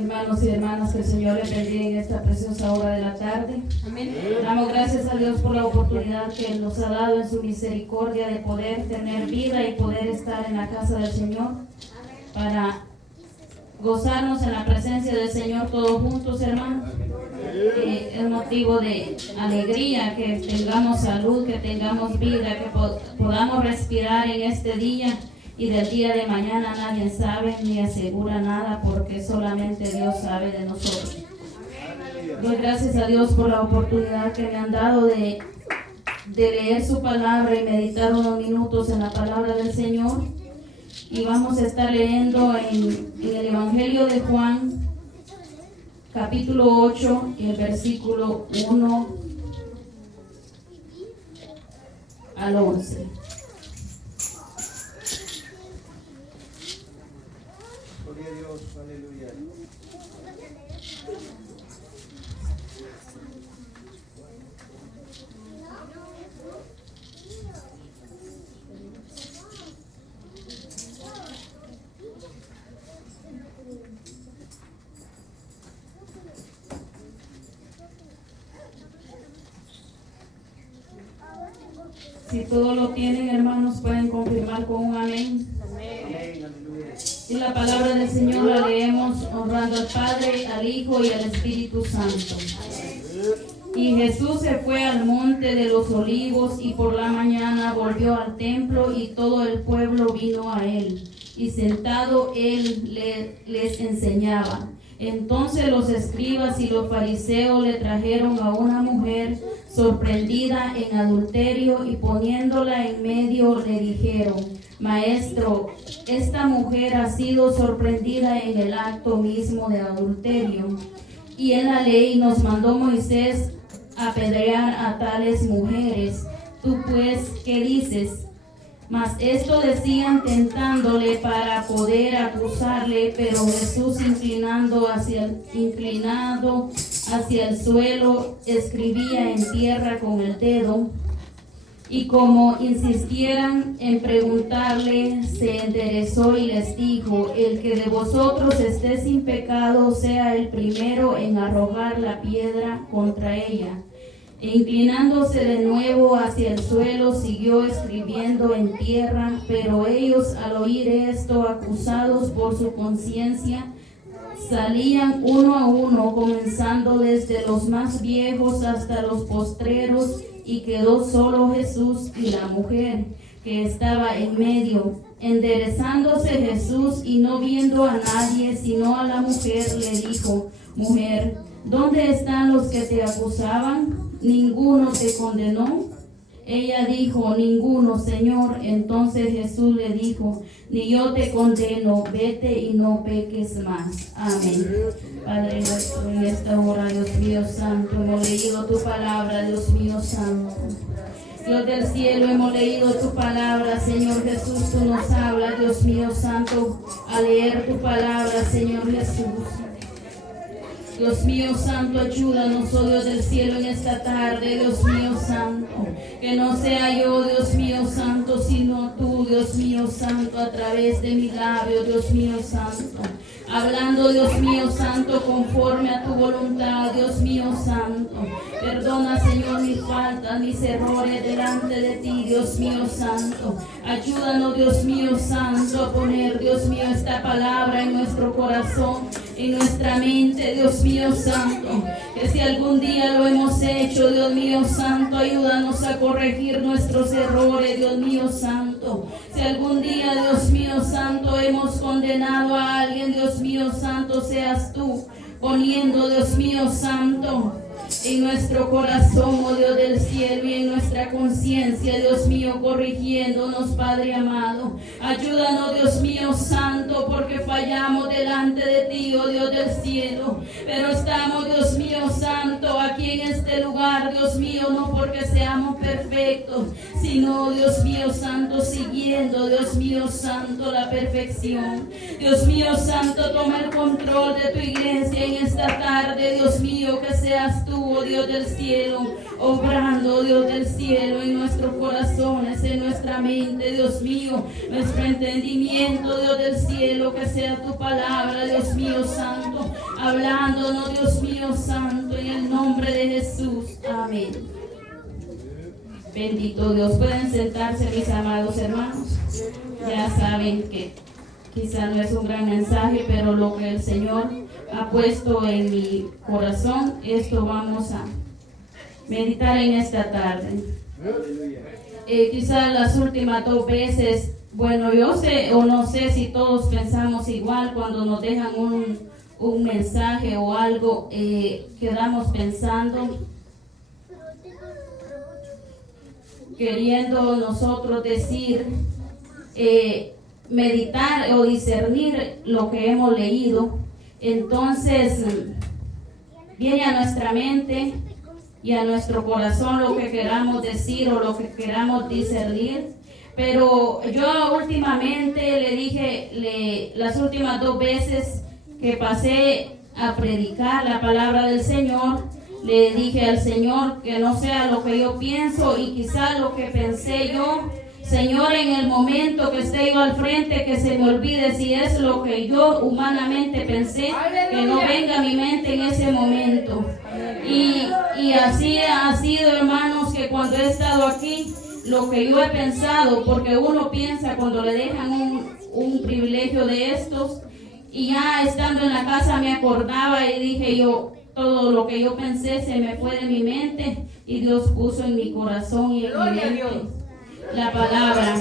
Hermanos y hermanas, que el Señor les bendiga en esta preciosa hora de la tarde. Amén. Damos gracias a Dios por la oportunidad que Él nos ha dado en su misericordia de poder tener vida y poder estar en la casa del Señor para gozarnos en la presencia del Señor todos juntos, hermanos. Es motivo de alegría que tengamos salud, que tengamos vida, que podamos respirar en este día. Y del día de mañana nadie sabe ni asegura nada, porque solamente Dios sabe de nosotros. Doy gracias a Dios por la oportunidad que me han dado de leer su palabra y meditar unos minutos en la palabra del Señor. Y vamos a estar leyendo en el Evangelio de Juan, capítulo 8, y el versículo 1 al 11. Gloria a Dios, aleluya. Si todos lo tienen, hermanos, pueden confirmar con un amén. Amén, aleluya. Y la palabra del Señor la leemos honrando al Padre, al Hijo y al Espíritu Santo. Y Jesús se fue al monte de los olivos y por la mañana volvió al templo y todo el pueblo vino a él. Y sentado él les enseñaba. Entonces los escribas y los fariseos le trajeron a una mujer sorprendida en adulterio y poniéndola en medio le dijeron: Maestro, esta mujer ha sido sorprendida en el acto mismo de adulterio. Y en la ley nos mandó Moisés apedrear a tales mujeres. Tú pues, ¿qué dices? Mas esto decían tentándole para poder acusarle, pero Jesús inclinado hacia el suelo, escribía en tierra con el dedo. Y como insistieran en preguntarle, se enderezó y les dijo: El que de vosotros esté sin pecado, sea el primero en arrojar la piedra contra ella. E inclinándose de nuevo hacia el suelo, siguió escribiendo en tierra. Pero ellos, al oír esto, acusados por su conciencia, salían uno a uno, comenzando desde los más viejos hasta los postreros, y quedó solo Jesús y la mujer que estaba en medio. Enderezándose Jesús y no viendo a nadie sino a la mujer, le dijo: Mujer, ¿dónde están los que te acusaban? ¿Ninguno te condenó? Ella dijo: Ninguno, Señor. Entonces Jesús le dijo: Ni yo te condeno, vete y no peques más. Amén. Padre nuestro, en esta hora, Dios mío santo, hemos leído tu palabra, Dios mío santo. Dios del cielo, hemos leído tu palabra, Señor Jesús, tú nos hablas, Dios mío santo, a leer tu palabra, Señor Jesús. Dios mío santo, ayúdanos, oh Dios del cielo, en esta tarde, Dios mío santo. Que no sea yo, Dios mío santo, sino tú, Dios mío santo, a través de mi labio, Dios mío santo. Hablando, Dios mío santo, conforme a tu voluntad, Dios mío santo. Perdona, Señor, mis faltas, mis errores delante de ti, Dios mío santo. Ayúdanos, Dios mío santo, a poner, Dios mío, esta palabra en nuestro corazón, en nuestra mente, Dios mío santo. Que si algún día lo hemos hecho, Dios mío santo, ayúdanos a corregir nuestros errores, Dios mío santo. Si algún día, Dios mío santo, hemos condenado a alguien, Dios mío santo, seas tú poniendo, Dios mío santo, en nuestro corazón, oh Dios del cielo, y en nuestra conciencia, Dios mío, corrigiéndonos, Padre amado. Ayúdanos, Dios mío santo, porque fallamos delante de ti, oh Dios del cielo. Pero estamos, Dios mío santo, aquí en este lugar, Dios mío, no porque seamos perfectos, sino, Dios mío santo, siguiendo, Dios mío santo, la perfección. Dios mío santo, toma el control de tu iglesia en esta tarde, Dios mío, que seas tú, tú, oh Dios del cielo, obrando, Dios del cielo, en nuestros corazones, en nuestra mente, Dios mío, nuestro entendimiento, Dios del cielo, que sea tu palabra, Dios mío santo, hablándonos, Dios mío santo, en el nombre de Jesús. Amén. Bendito Dios. Pueden sentarse, mis amados hermanos. Ya saben que quizá no es un gran mensaje, pero lo que el Señor ha puesto en mi corazón, esto vamos a meditar en esta tarde. Quizá las últimas 2 veces, bueno, yo sé o no sé si todos pensamos igual cuando nos dejan un mensaje o algo, quedamos pensando, queriendo nosotros decir, meditar o discernir lo que hemos leído. Entonces viene a nuestra mente y a nuestro corazón lo que queramos decir o lo que queramos discernir. Pero yo últimamente le dije, las últimas 2 veces que pasé a predicar la palabra del Señor, le dije al Señor que no sea lo que yo pienso y quizá lo que pensé yo, Señor, en el momento que esté yo al frente, que se me olvide si es lo que yo humanamente pensé, que no venga a mi mente en ese momento. Y así ha sido, hermanos, que cuando he estado aquí, lo que yo he pensado, porque uno piensa cuando le dejan un privilegio de estos, y ya estando en la casa me acordaba y dije yo, todo lo que yo pensé se me fue de mi mente y Dios puso en mi corazón y en mi mente la palabra.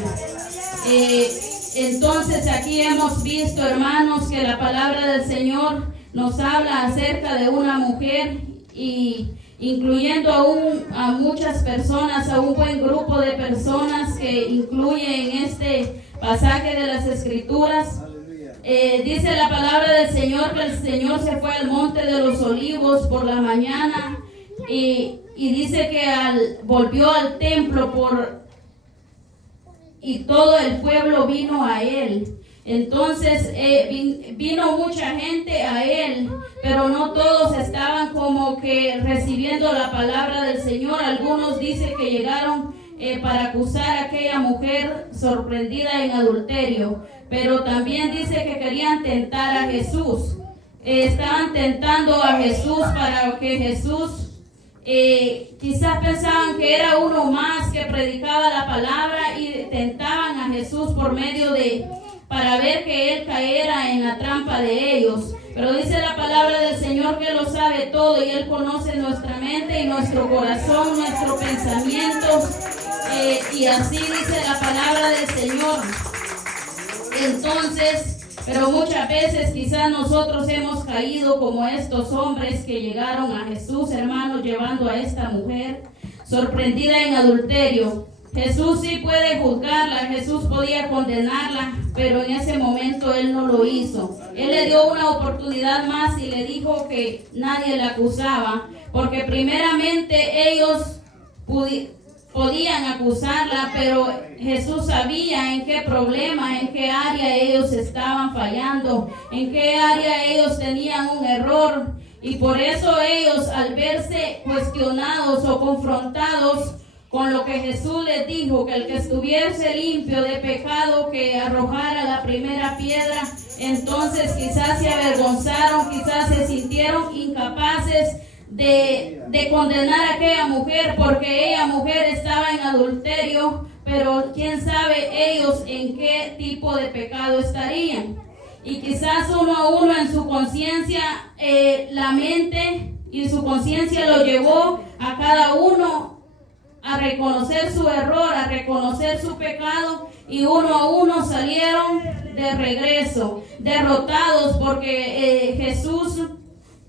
Entonces aquí hemos visto, hermanos, que la palabra del Señor nos habla acerca de una mujer y incluyendo a muchas personas, a un buen grupo de personas que incluye en este pasaje de las Escrituras. Dice la palabra del Señor que el Señor se fue al monte de los olivos por la mañana y dice que volvió al templo y todo el pueblo vino a él. Entonces vino mucha gente a él, pero no todos estaban como que recibiendo la palabra del Señor. Algunos dicen que llegaron para acusar a aquella mujer sorprendida en adulterio, pero también dice que querían tentar a Jesús. Estaban tentando a Jesús para que Jesús, quizás pensaban que era uno más que predicaba la palabra y tentaban a Jesús por medio para ver que Él cayera en la trampa de ellos. Pero dice la palabra del Señor que Él lo sabe todo y Él conoce nuestra mente y nuestro corazón, nuestro pensamiento. Y así dice la palabra del Señor. Entonces, pero muchas veces quizás nosotros hemos caído como estos hombres que llegaron a Jesús, hermanos, llevando a esta mujer sorprendida en adulterio. Jesús sí puede juzgarla, Jesús podía condenarla, pero en ese momento Él no lo hizo. Él le dio una oportunidad más y le dijo que nadie la acusaba, porque primeramente ellos podían acusarla, pero Jesús sabía en qué problema, en qué área ellos estaban fallando, en qué área ellos tenían un error, y por eso ellos, al verse cuestionados o confrontados con lo que Jesús les dijo, que el que estuviese limpio de pecado, que arrojara la primera piedra, entonces quizás se avergonzaron, quizás se sintieron incapaces de condenar a aquella mujer, porque ella mujer estaba en adulterio, pero quién sabe ellos en qué tipo de pecado estarían. Y quizás uno a uno en su conciencia, la mente y su conciencia lo llevó a cada uno a reconocer su error, a reconocer su pecado, y uno a uno salieron de regreso, derrotados, porque Jesús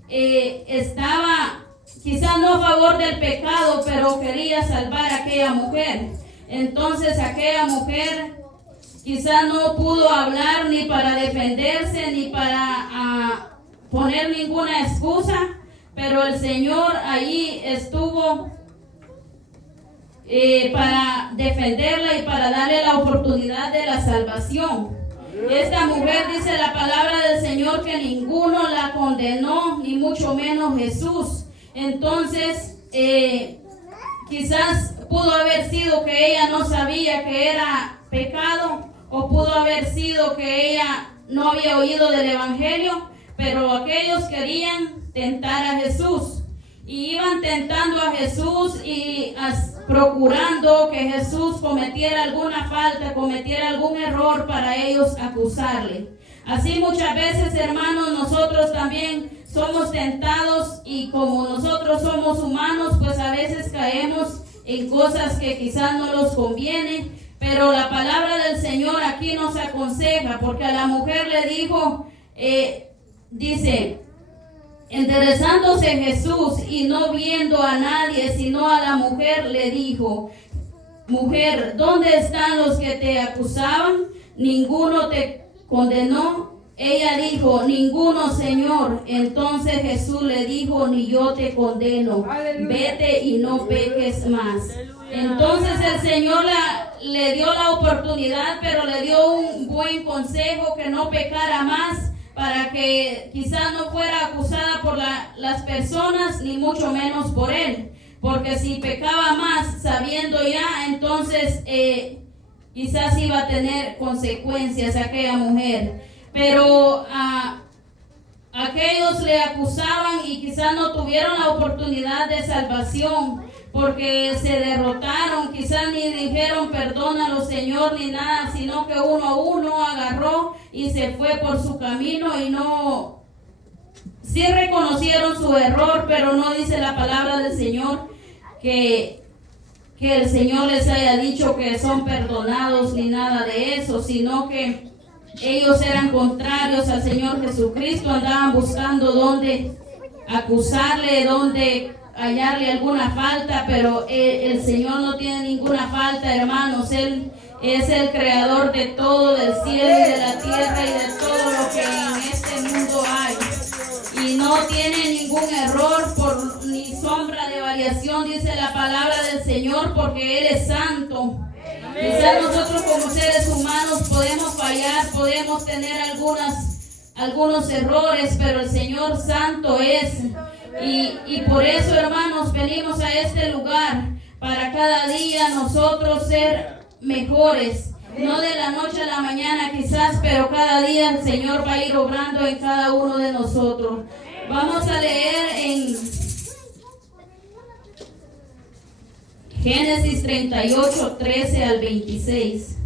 estaba quizás no a favor del pecado, pero quería salvar a aquella mujer. Entonces aquella mujer quizás no pudo hablar ni para defenderse, ni para poner ninguna excusa, pero el Señor allí estuvo para defenderla y para darle la oportunidad de la salvación. Esta mujer, dice la palabra del Señor, que ninguno la condenó, ni mucho menos Jesús. Entonces, quizás pudo haber sido que ella no sabía que era pecado, o pudo haber sido que ella no había oído del evangelio, pero aquellos querían tentar a Jesús y iban tentando a Jesús y procurando que Jesús cometiera alguna falta, cometiera algún error para ellos acusarle. Así muchas veces, hermanos, nosotros también somos tentados, y como nosotros somos humanos, pues a veces caemos en cosas que quizás no nos conviene, pero la palabra del Señor aquí nos aconseja, porque a la mujer le dijo, dice, enderezándose Jesús y no viendo a nadie sino a la mujer, le dijo, mujer, ¿dónde están los que te acusaban? ¿Ninguno te condenó? Ella dijo, ninguno, Señor. Entonces Jesús le dijo, ni yo te condeno. Vete y no peques más. Entonces el Señor le dio la oportunidad, pero le dio un buen consejo, que no pecara más, para que quizás no fuera acusada por las personas, ni mucho menos por él. Porque si pecaba más sabiendo ya, entonces quizás iba a tener consecuencias aquella mujer. Pero aquellos le acusaban y quizás no tuvieron la oportunidad de salvación, porque se derrotaron, quizás ni dijeron perdónalo, Señor, ni nada, sino que uno a uno agarró y se fue por su camino, y no, sí reconocieron su error, pero no dice la palabra del Señor que el Señor les haya dicho que son perdonados ni nada de eso, sino que ellos eran contrarios al Señor Jesucristo, andaban buscando dónde acusarle, dónde hallarle alguna falta, pero el Señor no tiene ninguna falta, hermanos. Él es el creador de todo, del cielo y de la tierra y de todo lo que en este mundo hay, y no tiene ningún error ni sombra de variación, dice la palabra del Señor, porque Él es santo. Quizás nosotros como seres humanos podemos fallar, podemos tener algunos errores, pero el Señor santo es. Y por eso, hermanos, venimos a este lugar para cada día nosotros ser mejores. No de la noche a la mañana quizás, pero cada día el Señor va a ir obrando en cada uno de nosotros. Vamos a leer en Génesis 38, 13 al 26.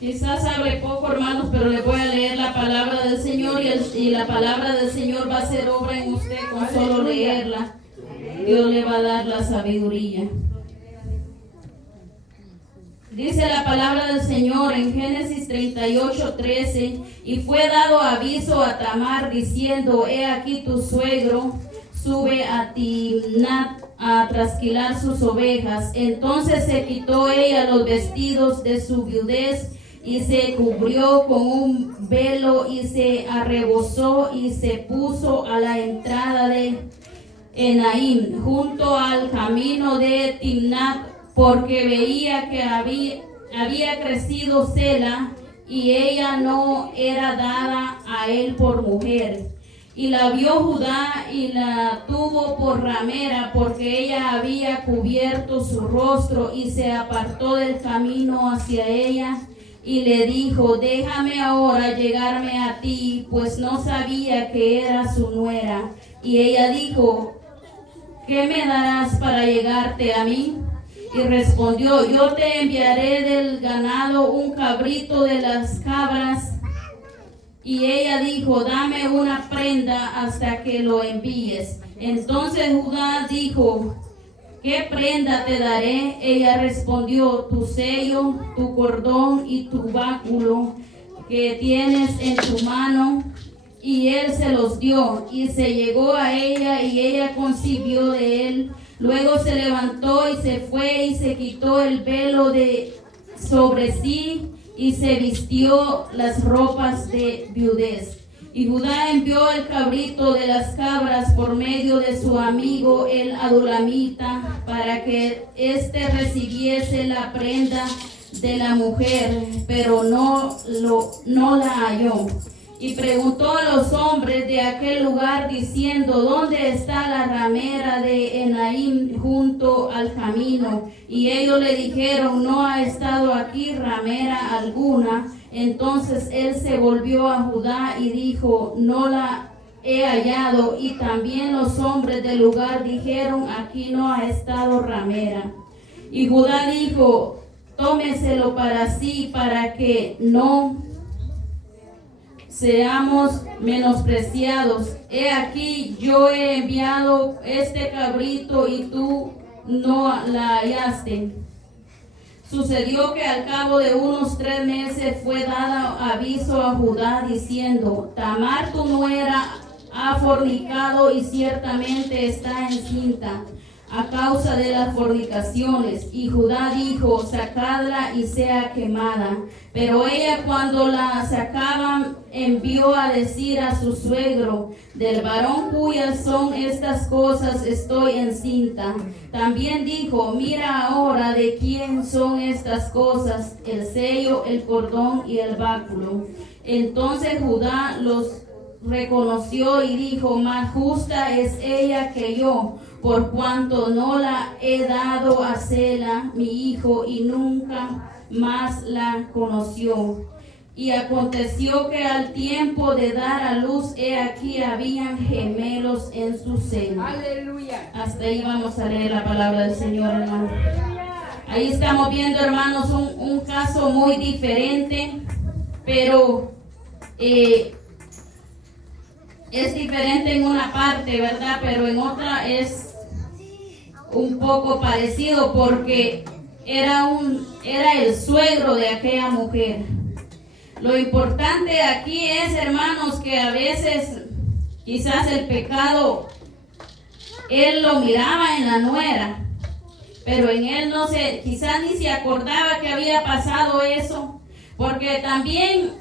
Quizás hable poco, hermanos, pero le voy a leer la palabra del Señor, y la palabra del Señor va a hacer obra en usted con solo leerla. Dios le va a dar la sabiduría. Dice la palabra del Señor en Génesis 38, 13, y fue dado aviso a Tamar diciendo, he aquí tu suegro sube a Timnat a trasquilar sus ovejas. Entonces se quitó ella los vestidos de su viudez y se cubrió con un velo y se arrebozó y se puso a la entrada de Enaim, junto al camino de Timnat, porque veía que había crecido Sela y ella no era dada a él por mujer. Y la vio Judá y la tuvo por ramera, porque ella había cubierto su rostro, y se apartó del camino hacia ella y le dijo, déjame ahora llegarme a ti, pues no sabía que era su nuera. Y ella dijo, ¿qué me darás para llegarte a mí? Y respondió, yo te enviaré del ganado un cabrito de las cabras. Y ella dijo, dame una prenda hasta que lo envíes. Entonces Judá dijo, ¿qué prenda te daré? Ella respondió, tu sello, tu cordón y tu báculo que tienes en tu mano. Y él se los dio, y se llegó a ella, y ella concibió de él. Luego se levantó y se fue, y se quitó el velo de sobre sí, y se vistió las ropas de viudez. Y Judá envió el cabrito de las cabras por medio de su amigo el adulamita, para que éste recibiese la prenda de la mujer, pero no la halló. Y preguntó a los hombres de aquel lugar diciendo: ¿dónde está la ramera de Enaim junto al camino? Y ellos le dijeron: no ha estado aquí ramera alguna. Entonces él se volvió a Judá y dijo: no la he hallado. Y también los hombres del lugar dijeron: aquí no ha estado ramera. Y Judá dijo: tómeselo para sí, para que no seamos menospreciados. He aquí, yo he enviado este cabrito y tú no la hallaste. Sucedió que al cabo de unos 3 meses fue dado aviso a Judá diciendo: Tamar tu nuera ha fornicado y ciertamente está encinta a causa de las fornicaciones. Y Judá dijo: sacadla y sea quemada. Pero ella, cuando la sacaban, envió a decir a su suegro: del varón cuyas son estas cosas estoy encinta. También dijo: mira ahora de quién son estas cosas, el sello, el cordón y el báculo. Entonces Judá los reconoció y dijo: más justa es ella que yo, por cuanto no la he dado a Sela mi hijo, y nunca más la conoció. Y aconteció que al tiempo de dar a luz, he aquí habían gemelos en su seno. Aleluya. Hasta ahí vamos a leer la palabra del Señor, hermano. Ahí estamos viendo, hermanos, un caso muy diferente, pero es diferente en una parte, ¿verdad? Pero en otra es un poco parecido, porque era el suegro de aquella mujer. Lo importante aquí es, hermanos, que a veces quizás el pecado él lo miraba en la nuera, pero en él quizás ni se acordaba que había pasado eso, porque también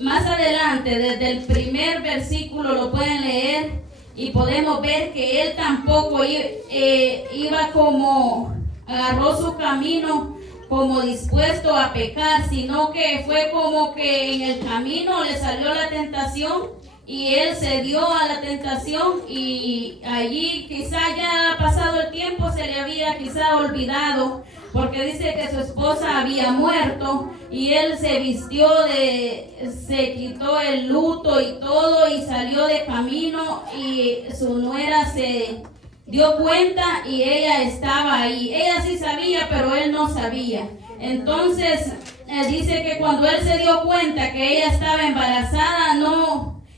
más adelante, desde el primer versículo lo pueden leer y podemos ver que él tampoco iba como, agarró su camino como dispuesto a pecar, sino que fue como que en el camino le salió la tentación y él cedió a la tentación, y allí quizá ya pasado el tiempo se le había quizá olvidado, porque dice que su esposa había muerto y él se vistió se quitó el luto y todo y salió de camino, y su nuera se dio cuenta y ella estaba ahí. Ella sí sabía, pero él no sabía. Entonces dice que cuando él se dio cuenta que ella estaba embarazada,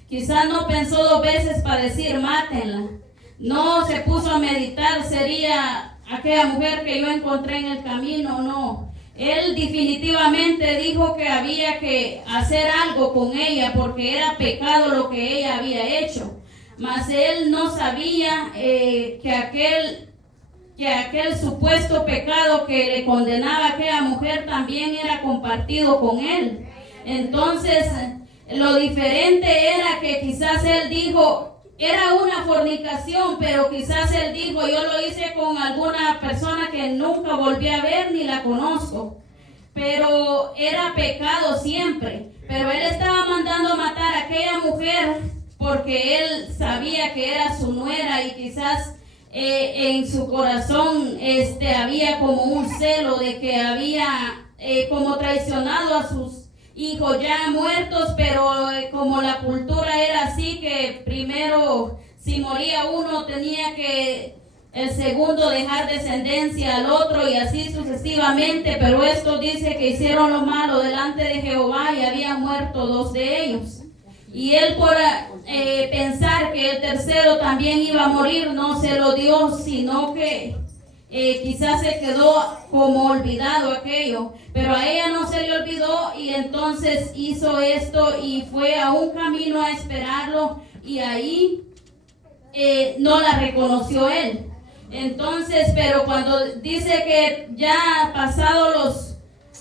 quizás no pensó 2 veces para decir mátenla. No se puso a meditar, sería aquella mujer que yo encontré en el camino, no. Él definitivamente dijo que había que hacer algo con ella, porque era pecado lo que ella había hecho. Mas él no sabía que aquel supuesto pecado que le condenaba a aquella mujer también era compartido con él. Entonces, lo diferente era que quizás él dijo, era una fornicación, pero quizás él dijo: yo lo hice con alguna persona que nunca volví a ver ni la conozco. Pero era pecado siempre. Pero él estaba mandando a matar a aquella mujer porque él sabía que era su nuera, y quizás en su corazón había como un celo de que había como traicionado a sus hijos ya muertos, pero como la cultura era así, que primero si moría uno tenía que el segundo dejar descendencia al otro, y así sucesivamente. Pero esto dice que hicieron lo malo delante de Jehová y habían muerto 2 de ellos. Y él, por pensar que el tercero también iba a morir, no se lo dio, sino que quizás se quedó como olvidado aquello. Pero a ella no se le olvidó, y entonces hizo esto y fue a un camino a esperarlo, y ahí no la reconoció él. Entonces, pero cuando dice que ya pasado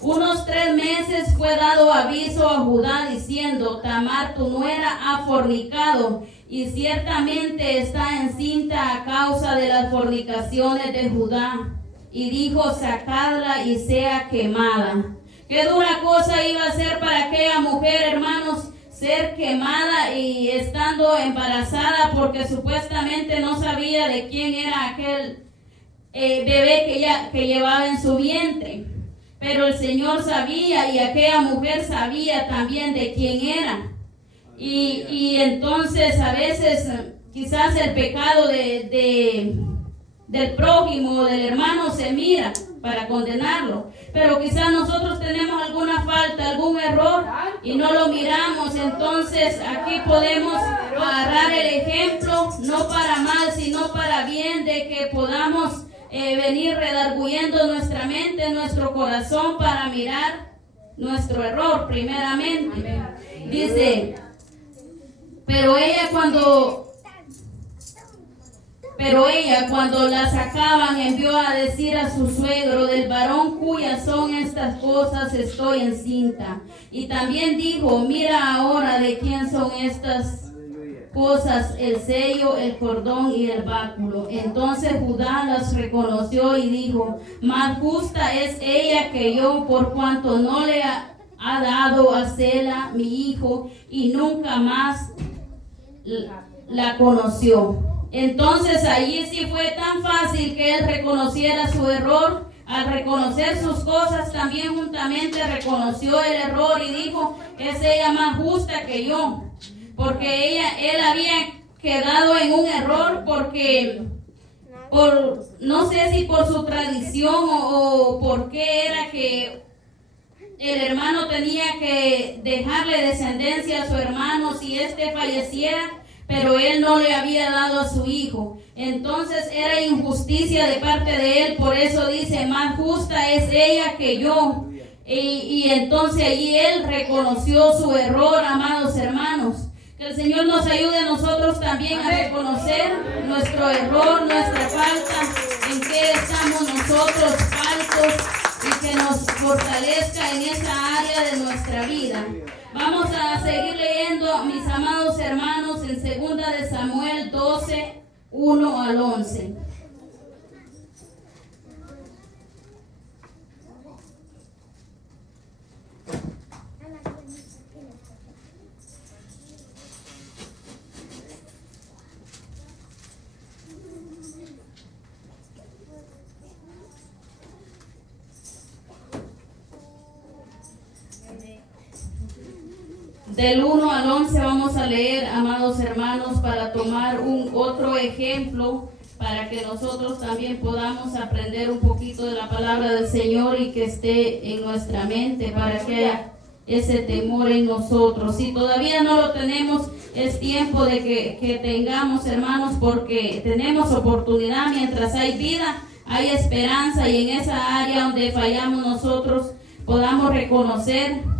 Unos 3 meses fue dado aviso a Judá diciendo: Tamar tu nuera ha fornicado y ciertamente está encinta a causa de las fornicaciones de Judá. Y dijo: sacadla y sea quemada. Qué dura cosa iba a ser para aquella mujer, hermanos, ser quemada y estando embarazada, porque supuestamente no sabía de quién era aquel bebé que llevaba en su vientre. Pero el Señor sabía y aquella mujer sabía también de quién era. Y entonces a veces quizás el pecado del prójimo, del hermano, se mira para condenarlo. Pero quizás nosotros tenemos alguna falta, algún error y no lo miramos. Entonces aquí podemos agarrar el ejemplo, no para mal, sino para bien, de que podamos venir redarguyendo nuestra mente, nuestro corazón, para mirar nuestro error primeramente. Dice: pero ella cuando la sacaban envió a decir a su suegro: del varón cuyas son estas cosas estoy encinta. Y también dijo: mira ahora de quién son estas cosas, el sello, el cordón y el báculo. Entonces Judá las reconoció y dijo: más justa es ella que yo, por cuanto no le ha dado a Sela mi hijo, y nunca más la conoció. Entonces allí sí fue tan fácil que él reconociera su error. Al reconocer sus cosas, también juntamente reconoció el error y dijo: es ella más justa que yo. Porque él había quedado en un error no sé si por su tradición o por qué era que el hermano tenía que dejarle descendencia a su hermano si éste falleciera, pero él no le había dado a su hijo. Entonces era injusticia de parte de él, por eso dice: más justa es ella que yo. Y entonces allí él reconoció su error, amados hermanos. Que el Señor nos ayude a nosotros también a reconocer nuestro error, nuestra falta, en qué estamos nosotros faltos, y que nos fortalezca en esa área de nuestra vida. Vamos a seguir leyendo, mis amados hermanos, en 2 de Samuel 12, 1 al 11. Del 1 al 11 vamos a leer, amados hermanos, para tomar otro ejemplo, para que nosotros también podamos aprender un poquito de la palabra del Señor y que esté en nuestra mente, para que haya ese temor en nosotros. Si todavía no lo tenemos, es tiempo de que tengamos, hermanos, porque tenemos oportunidad. Mientras hay vida, hay esperanza, y en esa área donde fallamos nosotros podamos reconocer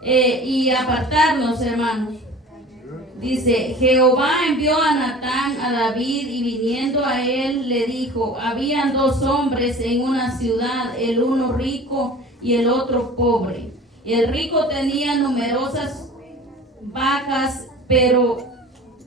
y apartarnos, hermanos. Dice: Jehová envió a Natán a David, y viniendo a él le dijo: habían 2 hombres en una ciudad, el uno rico y el otro pobre. Y el rico tenía numerosas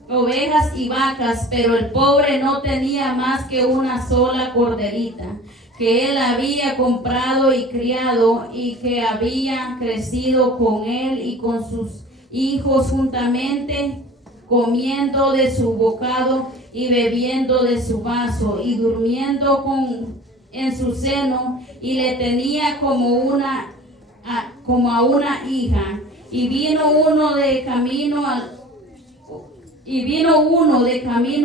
ovejas y vacas, pero el pobre no tenía más que una sola corderita, que él había comprado y criado, y que había crecido con él y con sus hijos juntamente, comiendo de su bocado y bebiendo de su vaso, y durmiendo en su seno, y le tenía como a una hija. Y vino uno de camino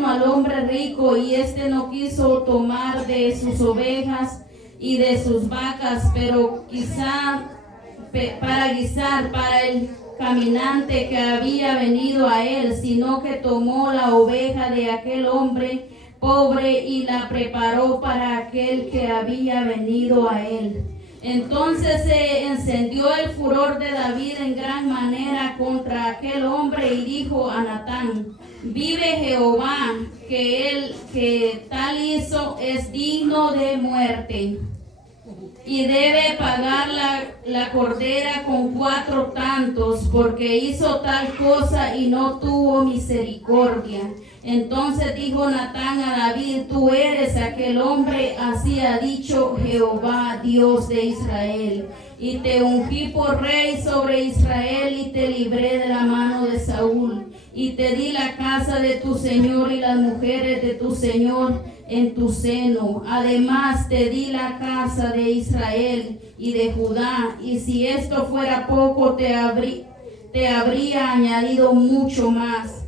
al hombre rico, y éste no quiso tomar de sus ovejas y de sus vacas, pero para guisar para el caminante que había venido a él, sino que tomó la oveja de aquel hombre pobre y la preparó para aquel que había venido a él. Entonces se encendió el furor de David en gran manera contra aquel hombre, y dijo a Natán: vive Jehová, que el que tal hizo es digno de muerte. y debe pagar la cordera con 4 tantos, porque hizo tal cosa y no tuvo misericordia. Entonces dijo Natán a David: tú eres aquel hombre, así ha dicho Jehová, Dios de Israel. Y te ungí por rey sobre Israel y te libré de la mano de Saúl. Y te di la casa de tu señor y las mujeres de tu señor en tu seno. Además te di la casa de Israel y de Judá. Y si esto fuera poco, te habría añadido mucho más.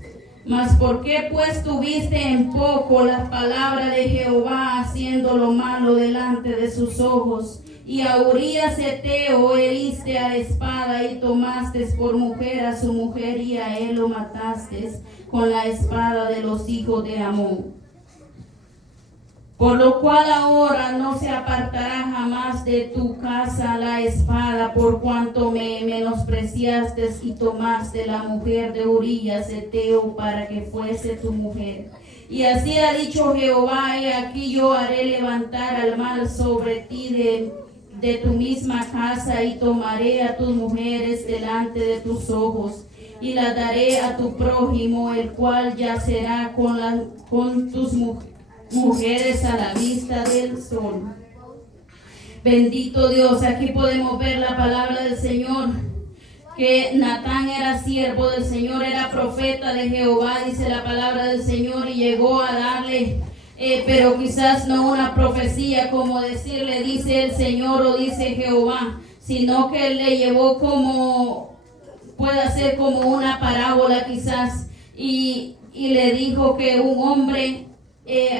Mas ¿por qué pues tuviste en poco la palabra de Jehová, haciendo lo malo delante de sus ojos? Y a Urías Heteo heriste a espada y tomaste por mujer a su mujer, y a él lo mataste con la espada de los hijos de Amón. Por lo cual ahora no se apartará jamás de tu casa la espada, por cuanto me menospreciaste y tomaste la mujer de Urías Heteo para que fuese tu mujer. Y así ha dicho Jehová: he aquí yo haré levantar al mal sobre ti de tu misma casa, y tomaré a tus mujeres delante de tus ojos, y las daré a tu prójimo, el cual yacerá con tus mujeres a la vista del sol. Bendito Dios. Aquí podemos ver la palabra del Señor, que Natán era siervo del Señor, era profeta de Jehová, dice la palabra del Señor, y llegó a darle pero quizás no una profecía como decirle dice el Señor o dice Jehová, sino que le llevó como, puede ser como una parábola quizás, y le dijo que un hombre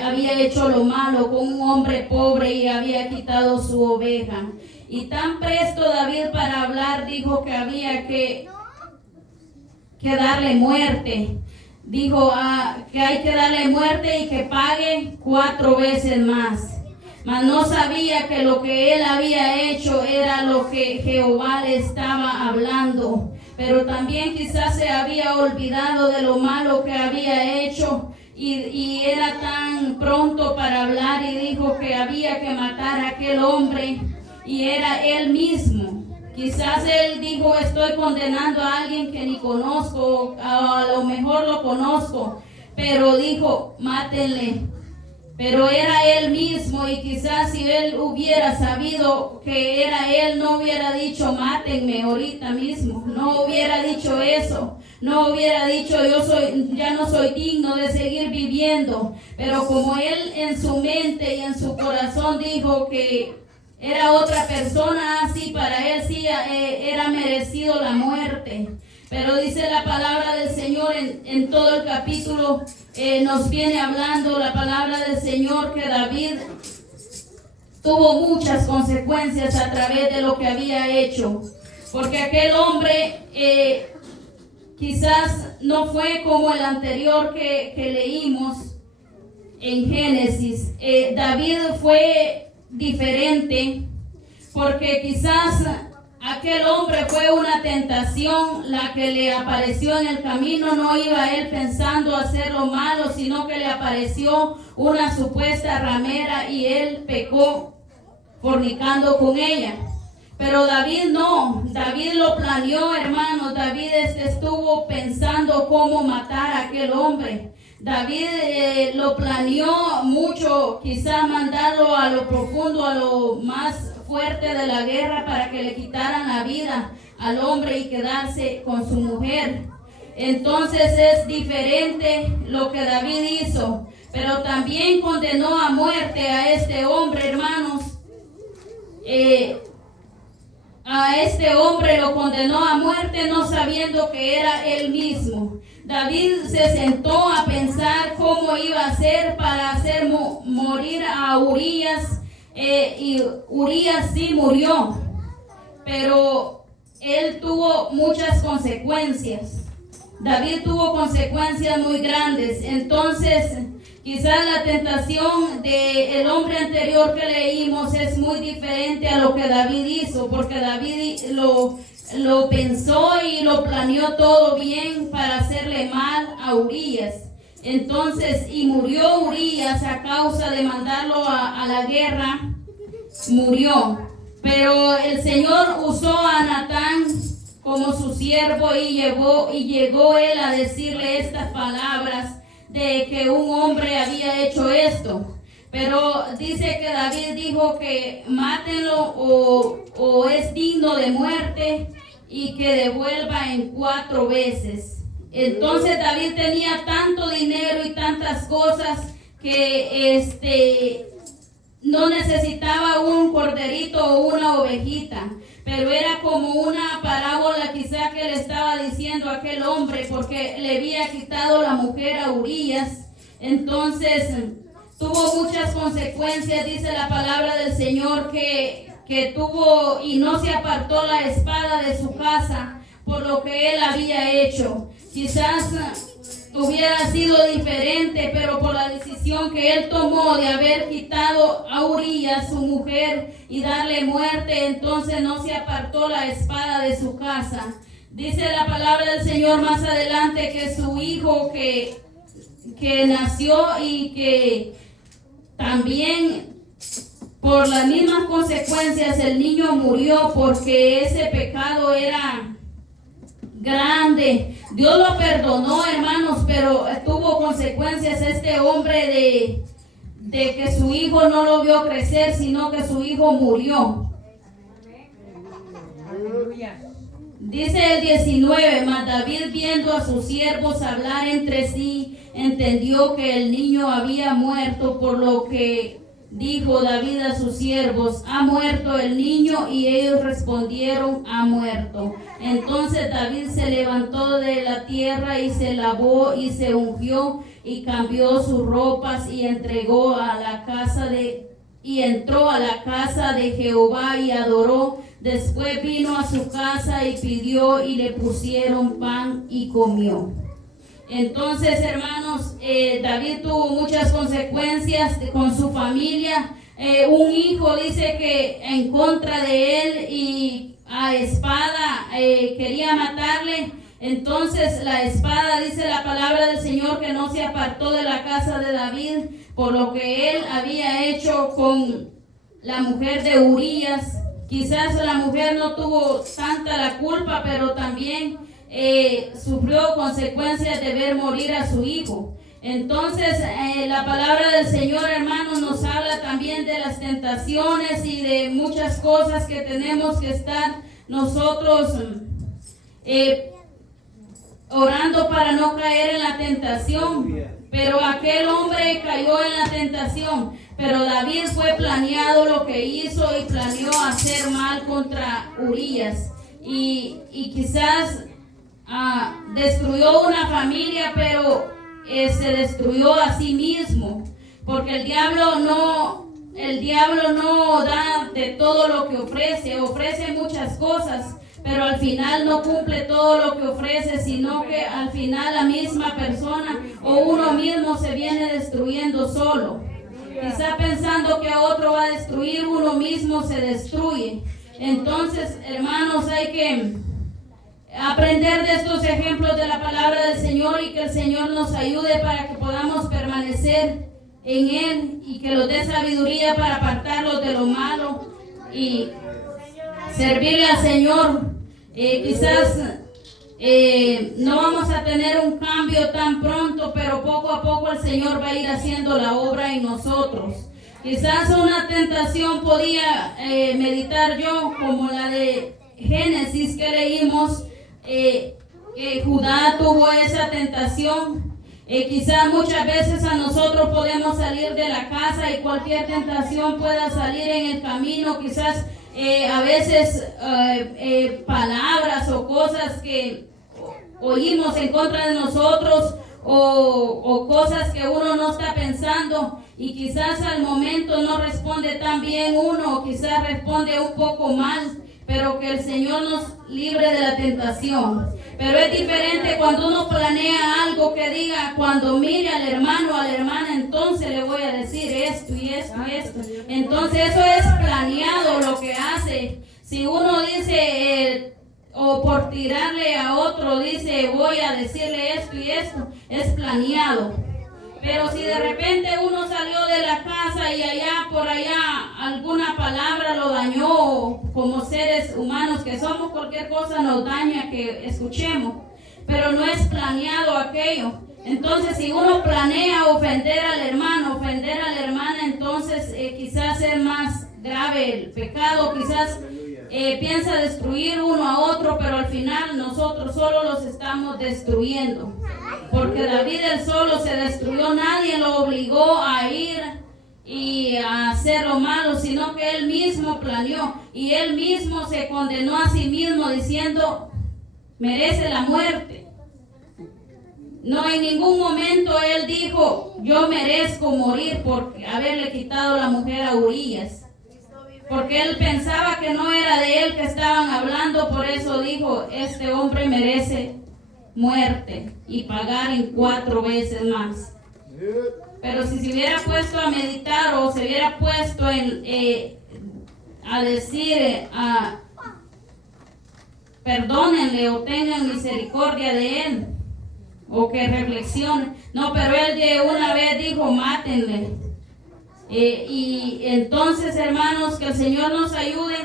había hecho lo malo con un hombre pobre y había quitado su oveja. Y tan presto David para hablar dijo que había que darle muerte. Dijo que hay que darle muerte y que pague 4 veces más. Mas no sabía que lo que él había hecho era lo que Jehová le estaba hablando. Pero también quizás se había olvidado de lo malo que había hecho y era tan pronto para hablar, y dijo que había que matar a aquel hombre, y era él mismo. Quizás él dijo: estoy condenando a alguien que ni conozco, a lo mejor lo conozco, pero dijo: mátenle. Pero era él mismo, y quizás si él hubiera sabido que era él, no hubiera dicho: mátenme ahorita mismo. No hubiera dicho eso. No hubiera dicho: ya no soy digno de seguir viviendo. Pero como él en su mente y en su corazón dijo que era otra persona, así para él sí era merecido la muerte. Pero dice la palabra del Señor en todo el capítulo, nos viene hablando la palabra del Señor que David tuvo muchas consecuencias a través de lo que había hecho. Porque aquel hombre quizás no fue como el anterior que leímos en Génesis. David fue diferente, porque quizás aquel hombre fue una tentación la que le apareció en el camino. No iba él pensando hacer lo malo, sino que le apareció una supuesta ramera y él pecó fornicando con ella. Pero David no, David lo planeó, hermanos. David estuvo pensando cómo matar a aquel hombre. David lo planeó mucho, quizá mandarlo a lo profundo, a lo más fuerte de la guerra, para que le quitaran la vida al hombre y quedarse con su mujer. Entonces es diferente lo que David hizo, pero también condenó a muerte a este hombre, hermanos. A este hombre lo condenó a muerte, no sabiendo que era él mismo. David se sentó a pensar cómo iba a hacer para hacer morir a Urías, y Urías sí murió, pero él tuvo muchas consecuencias. David tuvo consecuencias muy grandes. Entonces, quizás la tentación del hombre anterior que leímos es muy diferente a lo que David hizo, porque David lo pensó y lo planeó todo bien para hacerle mal a Urías. Entonces, y murió Urías a causa de mandarlo a la guerra, murió. Pero el Señor usó a Natán como su siervo y llegó él a decirle estas palabras de que un hombre había hecho esto. Pero dice que David dijo que mátenlo o es digno de muerte y que devuelva en 4 veces. Entonces David tenía tanto dinero y tantas cosas que no necesitaba un corderito o una ovejita, pero era como una parábola quizá que le estaba diciendo a aquel hombre porque le había quitado la mujer a Urías. Entonces tuvo muchas consecuencias, dice la palabra del Señor, que tuvo y no se apartó la espada de su casa por lo que él había hecho. Quizás hubiera sido diferente, pero por la decisión que él tomó de haber quitado a Urías, su mujer, y darle muerte, entonces no se apartó la espada de su casa. Dice la palabra del Señor más adelante que su hijo que nació y que también por las mismas consecuencias el niño murió porque ese pecado era grande. Dios lo perdonó, hermanos, pero tuvo consecuencias este hombre de que su hijo no lo vio crecer, sino que su hijo murió. Dice el 19, mas David, viendo a sus siervos hablar entre sí, entendió que el niño había muerto, por lo que dijo David a sus siervos: ha muerto el niño, y ellos respondieron: ha muerto. Entonces David se levantó de la tierra y se lavó y se ungió y cambió sus ropas y entró a la casa de Jehová y adoró. Después vino a su casa y pidió y le pusieron pan y comió. Entonces, hermanos, David tuvo muchas consecuencias con su familia. Un hijo dice que en contra de él y a espada quería matarle. Entonces la espada, dice la palabra del Señor, que no se apartó de la casa de David por lo que él había hecho con la mujer de Urías. Quizás la mujer no tuvo tanta la culpa, pero también sufrió consecuencias de ver morir a su hijo. Entonces la palabra del Señor, hermanos, nos habla también de las tentaciones y de muchas cosas que tenemos que estar nosotros orando para no caer en la tentación. Pero aquel hombre cayó en la tentación, pero David fue planeado lo que hizo y planeó hacer mal contra Urías y quizás destruyó una familia, pero se destruyó a sí mismo, porque el diablo no da de todo lo que ofrece muchas cosas, pero al final no cumple todo lo que ofrece, sino que al final la misma persona o uno mismo se viene destruyendo solo. Quizá pensando que a otro va a destruir, uno mismo se destruye. Entonces, hermanos, hay que aprender de estos ejemplos de la palabra del Señor y que el Señor nos ayude para que podamos permanecer en Él y que nos dé sabiduría para apartarlos de lo malo y servirle al Señor. Quizás no vamos a tener un cambio tan pronto, pero poco a poco el Señor va a ir haciendo la obra en nosotros. Quizás una tentación podía meditar yo, como la de Génesis que leímos, Judá tuvo esa tentación. Quizás muchas veces a nosotros podemos salir de la casa y cualquier tentación pueda salir en el camino. Quizás a veces palabras o cosas que oímos en contra de nosotros o cosas que uno no está pensando y quizás al momento no responde tan bien uno, o quizás responde un poco mal, pero que el Señor nos libre de la tentación. Pero es diferente cuando uno planea algo que diga, cuando mire al hermano o a la hermana, entonces le voy a decir esto y esto y esto. Entonces eso es planeado lo que hace. Si uno dice, o por tirarle a otro, dice voy a decirle esto y esto, es planeado. Pero si de repente uno salió de la casa y allá por allá alguna palabra lo dañó, como seres humanos que somos, cualquier cosa nos daña que escuchemos, pero no es planeado aquello. Entonces, si uno planea ofender al hermano, ofender a la hermana, entonces quizás es más grave el pecado, quizás piensa destruir uno a otro, pero al final nosotros solo los estamos destruyendo. Porque David él solo se destruyó, nadie lo obligó a ir y a hacer lo malo, sino que él mismo planeó y él mismo se condenó a sí mismo diciendo, merece la muerte. No, en ningún momento él dijo, yo merezco morir por haberle quitado la mujer a Urías. Porque él pensaba que no era de él que estaban hablando, por eso dijo, este hombre merece muerte y pagar en 4 veces más. Pero si se hubiera puesto a meditar o se hubiera puesto a decir, perdónenle o tengan misericordia de él, o que reflexione. No, pero él de una vez dijo, mátenle. Y entonces, hermanos, que el Señor nos ayude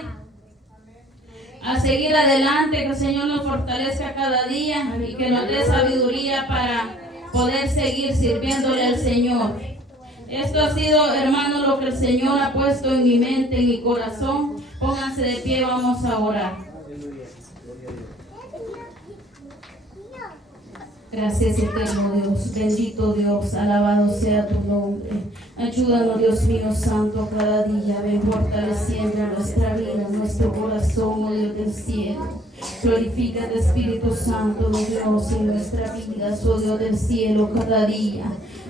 a seguir adelante, que el Señor nos fortalezca cada día y que nos dé sabiduría para poder seguir sirviéndole al Señor. Esto ha sido, hermanos, lo que el Señor ha puesto en mi mente, en mi corazón. Pónganse de pie, vamos a orar. Gracias, eterno Dios, bendito Dios, alabado sea tu nombre. Ayúdanos, Dios mío santo, cada día, ven fortaleciendo nuestra vida, nuestro corazón, oh Dios del cielo. Glorifícate, Espíritu Santo de Dios, en nuestra vida, oh Dios del cielo, cada día.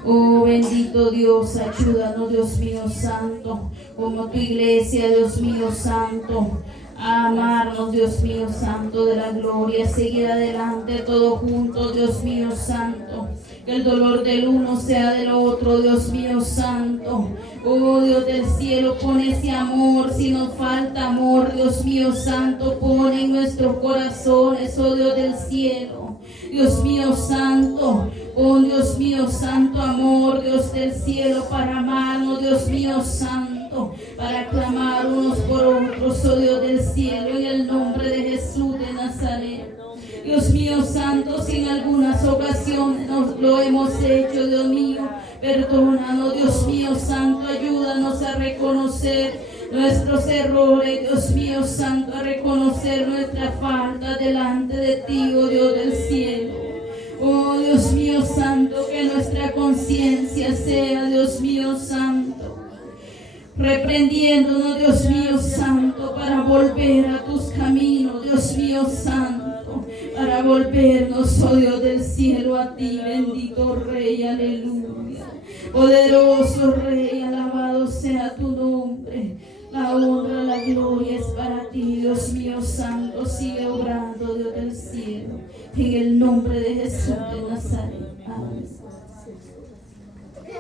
Oh bendito Dios, ayúdanos, Dios mío santo, como tu iglesia, Dios mío santo, a amarnos, Dios mío santo de la gloria, seguir adelante todo junto, Dios mío santo, que el dolor del uno sea del otro, Dios mío santo. Oh Dios del cielo, pon ese amor, si nos falta amor, Dios mío santo, pon en nuestros corazones, oh Dios del cielo, Dios mío santo, oh Dios mío santo, amor, Dios del cielo, para amarnos, Dios mío santo, para clamar unos por otros, oh Dios del cielo, en el nombre de Jesús de Nazaret. Dios mío santo, si en algunas ocasiones nos lo hemos hecho, Dios mío, perdónanos, Dios mío santo, ayúdanos a reconocer nuestros errores, Dios mío santo, a reconocer nuestra falta delante de ti, oh Dios del cielo. Oh Dios mío santo, que nuestra conciencia sea, Dios mío santo, reprendiéndonos, Dios mío santo, para volver a tus caminos, Dios mío santo, para volvernos, oh Dios del cielo, a ti, bendito Rey, aleluya. Poderoso Rey, alabado sea tu nombre. La honra, la gloria es para ti, Dios mío santo. Sigue obrando, Dios del cielo, en el nombre de Jesús de